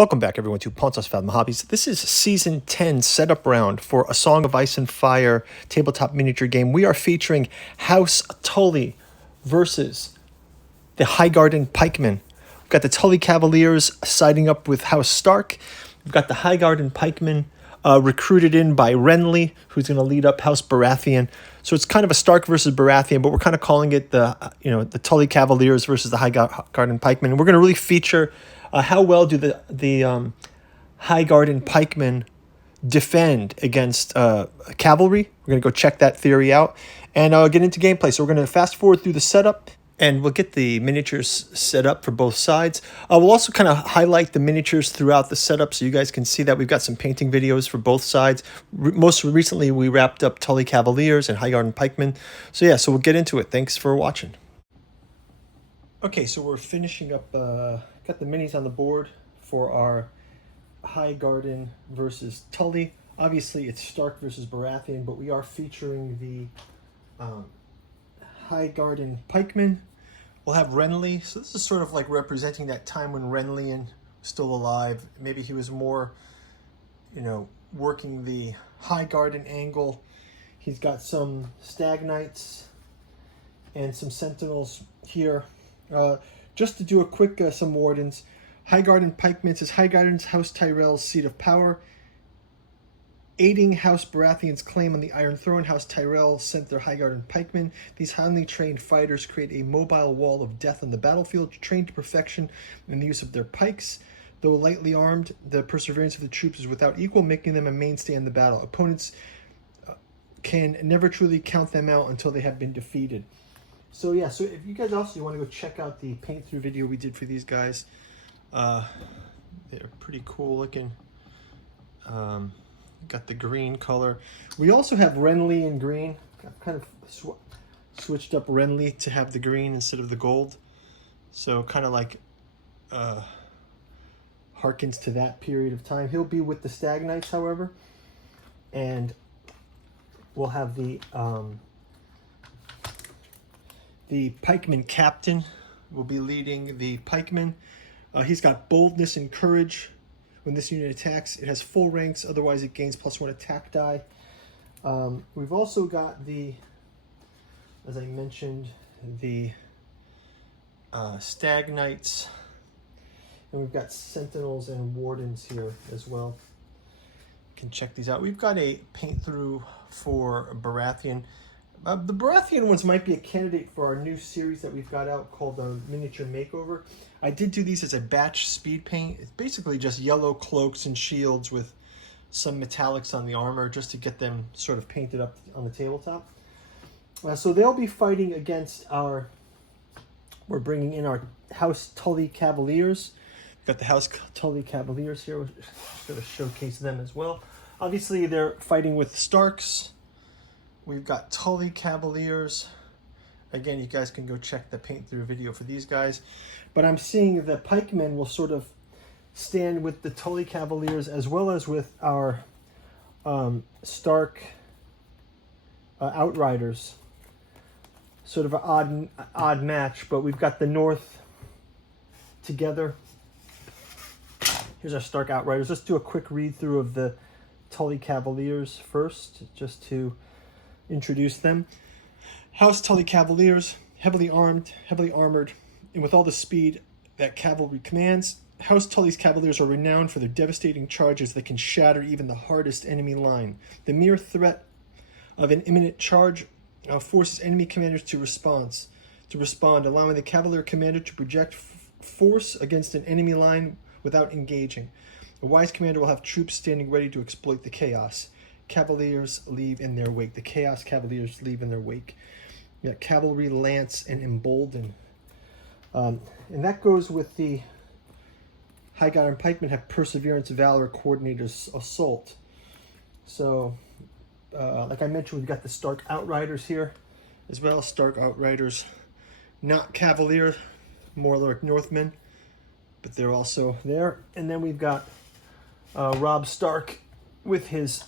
Welcome back, everyone, to Pontos, Fathom, Hobbies. This is Season 10 setup round for A Song of Ice and Fire tabletop miniature game. We are featuring House Tully versus the Highgarden Pikemen. We've got the Tully Cavaliers siding up with House Stark. We've got the Highgarden Pikemen recruited in by Renly, who's going to lead up House Baratheon. So it's kind of a Stark versus Baratheon, but we're kind of calling it the Tully Cavaliers versus the Highgarden Pikemen. And we're going to really feature how well do the Highgarden Pikemen defend against cavalry. We're going to go check that theory out and get into gameplay. So we're going to fast forward through the setup, and we'll get the miniatures set up for both sides. We'll also kind of highlight the miniatures throughout the setup so you guys can see that. We've got some painting videos for both sides. Most recently, we wrapped up Tully Cavaliers and Highgarden Pikemen. So yeah, so we'll get into it. Thanks for watching. Okay, so we're finishing up, got the minis on the board for our Highgarden versus Tully. Obviously, it's Stark versus Baratheon, but we are featuring the Highgarden Pikemen. We'll have Renly. So this is sort of like representing that time when Renly was still alive. Maybe he was more, working the Highgarden angle. He's got some Stag Knights and some Sentinels here. Just to do a quick, some Wardens. Highgarden Pikemen says Highgarden's House Tyrell's seat of power. Aiding House Baratheon's claim on the Iron Throne, House Tyrell sent their Highgarden Pikemen. These highly trained fighters create a mobile wall of death on the battlefield, trained to perfection in the use of their pikes. Though lightly armed, the perseverance of the troops is without equal, making them a mainstay in the battle. Opponents can never truly count them out until they have been defeated. So yeah, so if you guys also want to go check out the paint through video we did for these guys, they're pretty cool looking. Got the green color. We also have Renly in green. I've kind of switched up Renly to have the green instead of the gold. So kind of like harkens to that period of time. He'll be with the Stag Knights, however. And we'll have the Pikeman Captain will be leading the Pikemen. He's got boldness and courage. When this unit attacks, it has full ranks. Otherwise, it gains +1 attack die. We've also got as I mentioned, the Stag Knights. And we've got Sentinels and Wardens here as well. You can check these out. We've got a paint through for Baratheon. The Baratheon ones might be a candidate for our new series that we've got out called the Miniature Makeover. I did do these as a batch speed paint. It's basically just yellow cloaks and shields with some metallics on the armor just to get them sort of painted up on the tabletop. So they'll be fighting against we're bringing in our House Tully Cavaliers. We've got the House Tully Cavaliers here. We're going to showcase them as well. Obviously, they're fighting with Starks. We've got Tully Cavaliers. Again, you guys can go check the paint through video for these guys. But I'm seeing the Pikemen will sort of stand with the Tully Cavaliers as well as with our Stark Outriders. Sort of an odd match, but we've got the North together. Here's our Stark Outriders. Let's do a quick read through of the Tully Cavaliers first, just to introduce them. House Tully Cavaliers, heavily armed, heavily armored, and with all the speed that cavalry commands. House Tully's Cavaliers are renowned for their devastating charges that can shatter even the hardest enemy line. The mere threat of an imminent charge forces enemy commanders to respond, allowing the Cavalier commander to project force against an enemy line without engaging. A wise commander will have troops standing ready to exploit the chaos. Cavaliers leave in their wake. The Chaos Cavaliers leave in their wake. You got Cavalry, Lance, and Embolden. And that goes with the Highgarden Pikemen have Perseverance, Valor, Coordinated Assault. So, like I mentioned, we've got the Stark Outriders here as well. Stark Outriders, not Cavalier, more like Northmen, but they're also there. And then we've got Robb Stark with his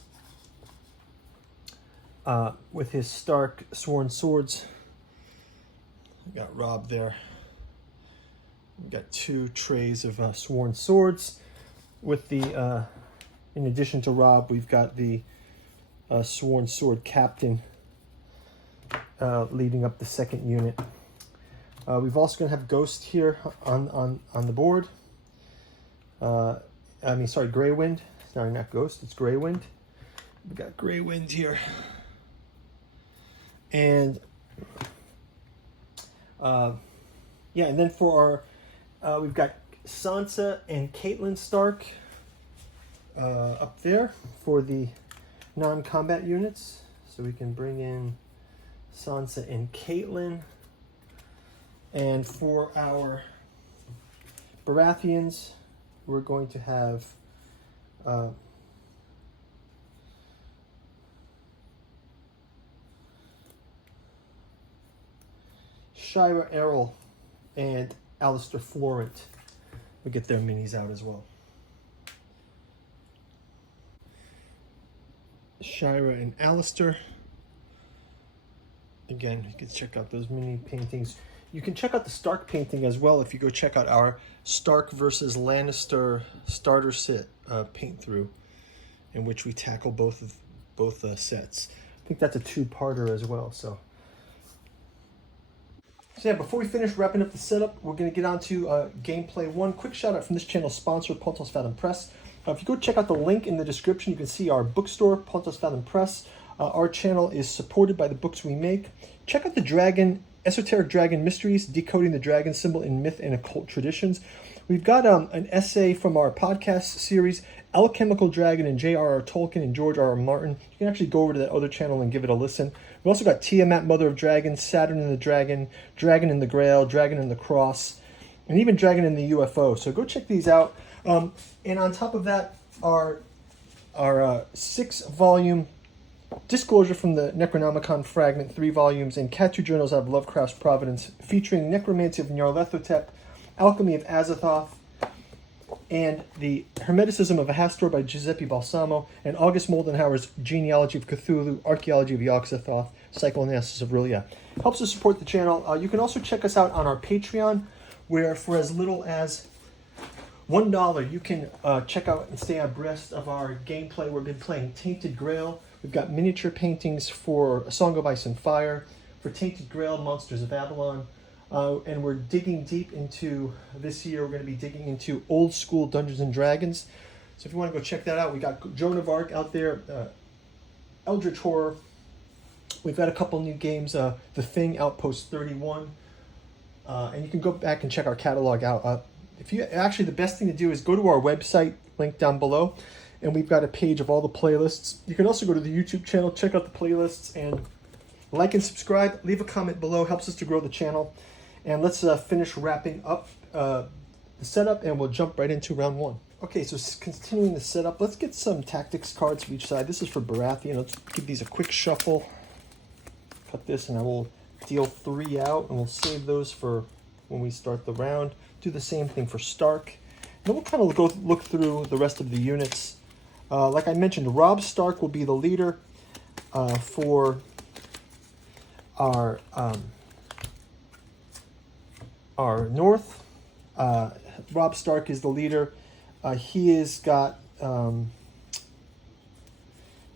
Stark Sworn Swords. We got Robb there. We got 2 trays of Sworn Swords. with the, in addition to Rob, we've got the Sworn Sword Captain leading up the second unit. We've also going to have Ghost here on the board. Grey Wind. Sorry, not Ghost, it's Grey Wind. We got Grey Wind here. And and then for our, we've got Sansa and Catelyn Stark up there for the non-combat units. So we can bring in Sansa and Catelyn. And for our Baratheons, we're going to have Shira Errol and Alistair Florent. We get their minis out as well. Shira and Alistair. Again, you can check out those mini paintings. You can check out the Stark painting as well if you go check out our Stark versus Lannister starter set paint through, in which we tackle both sets. I think that's a two-parter as well. So yeah, before we finish wrapping up the setup, we're going to get on to gameplay one. Quick shout out from this channel's sponsor, Pontos Fathom Press. If you go check out the link in the description, you can see our bookstore, Pontos Fathom Press. Our channel is supported by the books we make. Check out the Dragon, Esoteric Dragon Mysteries, Decoding the Dragon Symbol in Myth and Occult Traditions. We've got an essay from our podcast series, Alchemical Dragon, and J.R.R. Tolkien and George R.R. Martin. You can actually go over to that other channel and give it a listen. We've also got Tiamat, Mother of Dragons, Saturn and the Dragon, Dragon in the Grail, Dragon in the Cross, and even Dragon in the UFO. So go check these out. And on top of that, our 6-volume Disclosure from the Necronomicon Fragment, 3 volumes, and Cat 2 Journals out of Lovecraft's Providence, featuring Necromancy of Nyarlathotep, Alchemy of Azathoth, and the Hermeticism of Ahastor by Giuseppe Balsamo, and August Moldenhauer's Genealogy of Cthulhu, Archaeology of Yog-Sothoth, Psychoanalysis of Rilya. Helps us support the channel. You can also check us out on our Patreon, where for as little as $1, you can check out and stay abreast of our gameplay. We've been playing Tainted Grail. We've got miniature paintings for A Song of Ice and Fire, for Tainted Grail, Monsters of Babylon, and we're digging deep into, this year we're going to be digging into old school Dungeons and Dragons. So if you want to go check that out, we got Joan of Arc out there, Eldritch Horror. We've got a couple new games, The Thing, Outpost 31, and you can go back and check our catalog out. Actually, the best thing to do is go to our website, link down below, and we've got a page of all the playlists. You can also go to the YouTube channel, check out the playlists, and like and subscribe. Leave a comment below, helps us to grow the channel. And let's finish wrapping up the setup, and we'll jump right into round one. Okay, so continuing the setup, let's get some tactics cards for each side. This is for Baratheon. Let's give these a quick shuffle. Cut this, and I will deal 3 out, and we'll save those for when we start the round. Do the same thing for Stark. Then we'll kind of look through the rest of the units. Like I mentioned, Robb Stark will be the leader for our north. Robb Stark is the leader. He has got,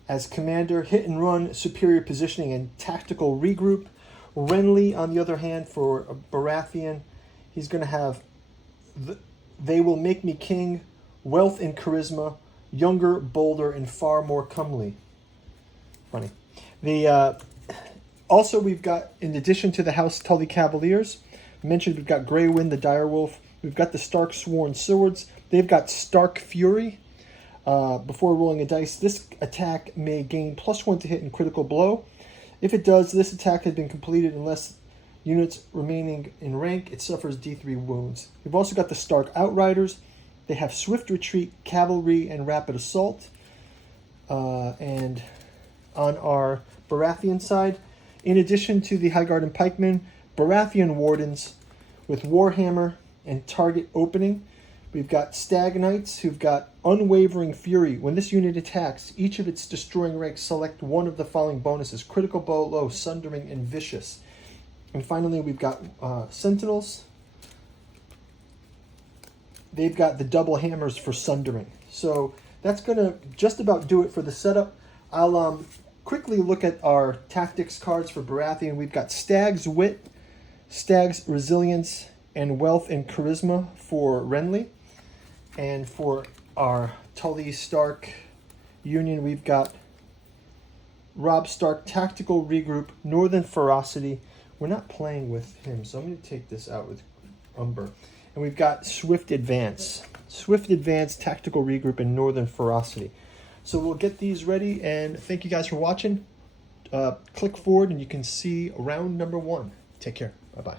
as commander, hit and run, superior positioning, and tactical regroup. Renly, on the other hand, for Baratheon, he's going to have They Will Make Me King, wealth and charisma, younger, bolder, and far more comely. Funny. Also, we've got, in addition to the House Tully Cavaliers, I mentioned we've got Grey Wind, the Direwolf. We've got the Stark Sworn Swords. They've got Stark Fury. Before rolling a dice, this attack may gain +1 to hit and critical blow. If it does, this attack has been completed unless units remaining in rank, it suffers D3 wounds. We've also got the Stark Outriders. They have Swift Retreat, Cavalry, and Rapid Assault. And on our Baratheon side, in addition to the Highgarden Pikemen, Baratheon Wardens with Warhammer and Target Opening. We've got Stag Knights who've got Unwavering Fury. When this unit attacks, each of its destroying ranks select one of the following bonuses: Critical Blow, Sundering, and Vicious. And finally, we've got Sentinels. they've got the double hammers for sundering. So that's going to just about do it for the setup. I'll quickly look at our tactics cards for Baratheon. We've got Stag's Wit, Stag's Resilience, and Wealth and Charisma for Renly. And for our Tully Stark Union, we've got Robb Stark, Tactical Regroup, Northern Ferocity. We're not playing with him, so I'm going to take this out with Umber. And we've got Swift Advance. Swift Advance, Tactical Regroup, and Northern Ferocity. So we'll get these ready, and thank you guys for watching. Click forward, and you can see round number 1. Take care. Bye-bye.